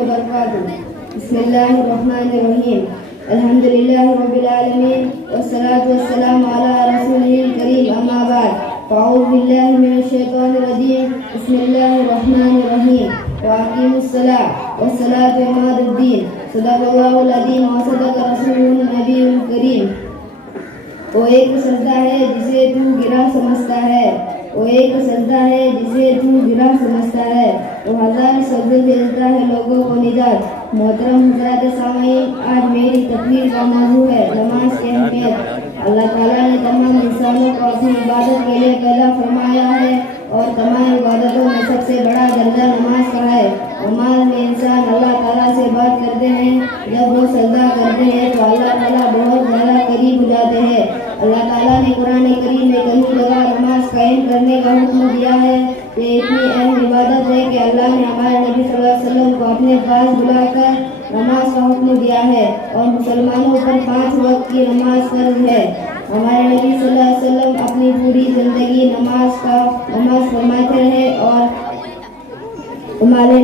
وبركاته. بسم الله الرحمن الرحيم. الحمد لله رب العالمين والصلاة والسلام على رسوله الكريم. أما بعد فأعوذ بالله من الشيطان الرجيم. بسم الله الرحمن الرحيم. وأقيموا الصلاة والصلاة عماد الدين. صدق الله العظيم وصدق رسوله النبي الكريم. وہ ایک سجدہ ہے جسے تو گرا سمجھتا ہے، وہ ایک سجدہ ہے جسے تو گرا سمجھتا ہے، وہ ہزار سجدے دیتا ہے لوگوں کو نجات. محترم حضرات سامعین، آج میری تقریر کا موضوع ہے نماز کی اہمیت. اللہ تعالیٰ نے تمام انسانوں کو اپنی عبادت کے لیے پیدا فرمایا ہے اور تمام عبادتوں میں سب سے بڑا درجہ نماز کا ہے. نماز میں انسان اللہ تعالیٰ سے بات کرتے ہیں. جب وہ سجدہ کرتے ہیں تو اللہ تعالیٰ بہت زیادہ قریب ہو جاتے ہیں. اللہ تعالیٰ نے قرآن کریم میں کئی جگہ نماز قائم کرنے کا حکم دیا ہے. یہ اتنی اہم عبادت ہے کہ اللہ نے ہمارے نبی صلی اللہ علیہ وسلم کو اپنے پاس بلا کر نماز کا حکم دیا ہے اور مسلمانوں پر 5 وقت کی نماز فرض ہے. ہمارے نبی صلی اللہ علیہ وسلم اپنی پوری زندگی نماز فرماتے رہے اور ہمارے